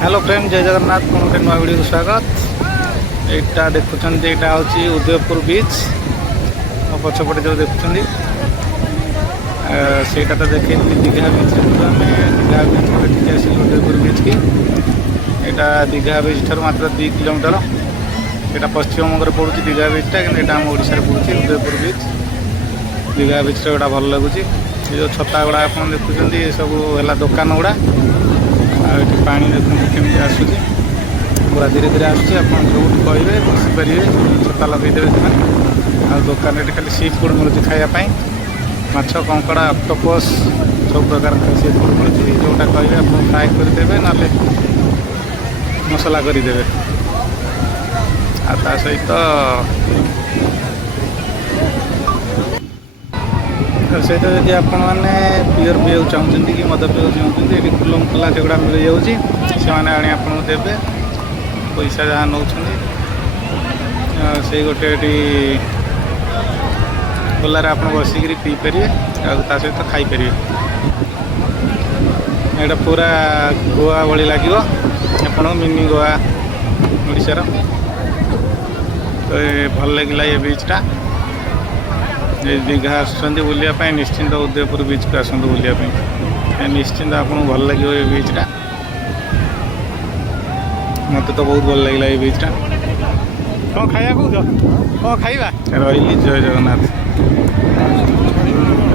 Hello friend जय जगन्नाथ कौन गोटे नुआ वीडियो स्वागत। यहाँ देखुं यहाँ हूँ उदयपुर बीच पछपटे जो देखुं सेटा तो देखे दीघा बीच आम दीघा बीच देखिए आस उदयपुर बीच की यहाँ दीघा बीच ठार मात्र 2 किलोमीटर यहाँ पश्चिम बंग पड़ू दीघा बीचटा कि आम ओडिशा पड़ू उदयपुर बीच। दीघा बीच गोटा भल लगुच जो छता गुड़ा आप देखुं ये सब है दुकान गुड़ा आठ पानी देखते केमी आसूँ पूरा धीरे धीरे आसूँ आप जो कहे बसीपारे छता लगेदेवे आ दुकान खाली सी फुड मिलूँ खायापी माछ कंकड़ा ऑक्टोपस सब प्रकार सी फुड मिलूँ जोटा कहे आप फ्राए करदे ना मसला करदे आ सहित सहित जब आपण मैंने पियर पीवा चाहते कि मद पीवा चाहते ये खुलम खुला से गुड़ा मिल जाऊँगी से आनी आपको देवे पैसा जहाँ नौ से गोटे खुलार आप बसिक पीपारे आ सहित खाईपर यहाँ पूरा गोवा भली लगे आप मिनी गोवा ओडिशार तो भल लगे ये बीचटा दीघा आसुँच बुलाप निश्चिंत उदयपुर बीच को आसतु बुलाप निश्चिंत आपको भल लगे ये बीचटा मत तो बहुत भल लगे ये बीचटा कौन खाया कौन कौन खाइबा रही जय जगन्नाथ।